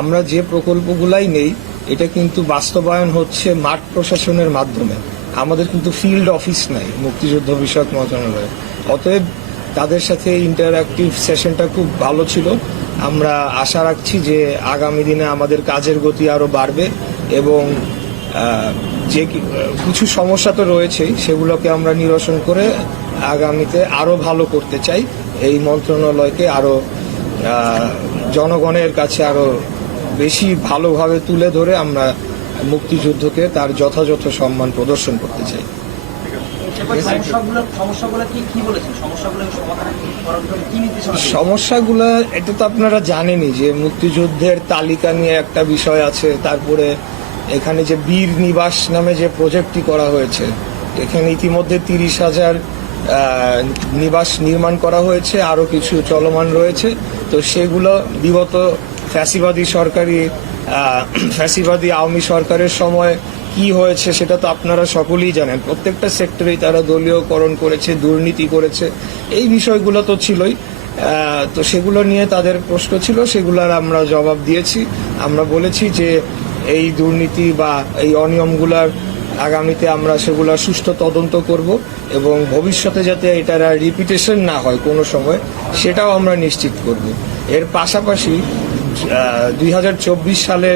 আমরা যে প্রকল্পগুলাই নেই এটা কিন্তু বাস্তবায়ন হচ্ছে মাঠ প্রশাসনের মাধ্যমে। আমাদের কিন্তু ফিল্ড অফিস নাই মুক্তিযুদ্ধ বিষয়ক মন্ত্রণালয়ে। অতএব তাদের সাথে ইন্টারঅ্যাক্টিভ সেশনটা খুব ভালো ছিল। আমরা আশা রাখছি যে আগামী দিনে আমাদের কাজের গতি আরো বাড়বে এবং যে কিছু সমস্যা তো রয়েছেই সেগুলোকে আমরা নিরসন করে আগামীতে আরো ভালো করতে চাই। এই মন্ত্রণালয়কে আরো জনগণের কাছে আরো বেশি ভালোভাবে তুলে ধরে আমরা মুক্তিযুদ্ধকে তার যথাযথ সম্মান প্রদর্শন করতে চাই। সমস্যাগুলো এটা তো আপনারা জানেনই যে মুক্তিযুদ্ধের তালিকা নিয়ে একটা বিষয় আছে, তারপরে এখানে যে বীর নিবাস নামে যে প্রজেক্টটি করা হয়েছে এখানে ইতিমধ্যে 30,000 নিবাস নির্মাণ করা হয়েছে, আরো কিছু চলমান রয়েছে। তো সেগুলো বিগত ফ্যাসিবাদী আওয়ামী সরকারের সময় কি হয়েছে সেটা তো আপনারা সকলেই জানেন। প্রত্যেকটা সেক্টরেই তারা দলীয়করণ করেছে, দুর্নীতি করেছে, এই বিষয়গুলো তো ছিলই। তো সেগুলো নিয়ে তাদের প্রশ্ন ছিল, সেগুলোর আমরা জবাব দিয়েছি। আমরা বলেছি যে এই দুর্নীতি বা এই অনিয়মগুলার আগামীতে আমরা সেগুলো সুষ্ঠু তদন্ত করব এবং ভবিষ্যতে যাতে এটার রিপিটেশন না হয় কোনো সময় সেটাও আমরা নিশ্চিত করব। এর পাশাপাশি 2024 সালে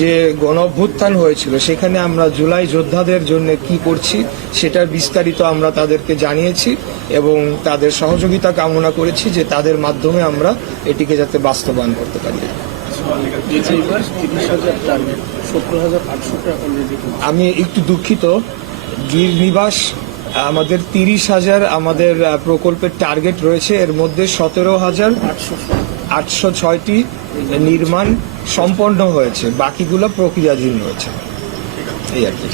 যে গণঅভ্যুত্থান হয়েছিল সেখানে আমরা জুলাই যোদ্ধাদের জন্য কি করছি সেটার বিস্তারিত আমরা তাদেরকে জানিয়েছি এবং তাদের সহযোগিতা কামনা করেছি যে তাদের মাধ্যমে আমরা এটিকে যাতে বাস্তবায়ন করতে পারি। আমি একটু দুঃখিত, বীর নিবাস আমাদের 30,000 আমাদের প্রকল্পের টার্গেট রয়েছে, এর মধ্যে 17,806টি নির্মাণ সম্পন্ন হয়েছে, বাকিগুলো প্রক্রিয়াধীন রয়েছে। এই আর কি।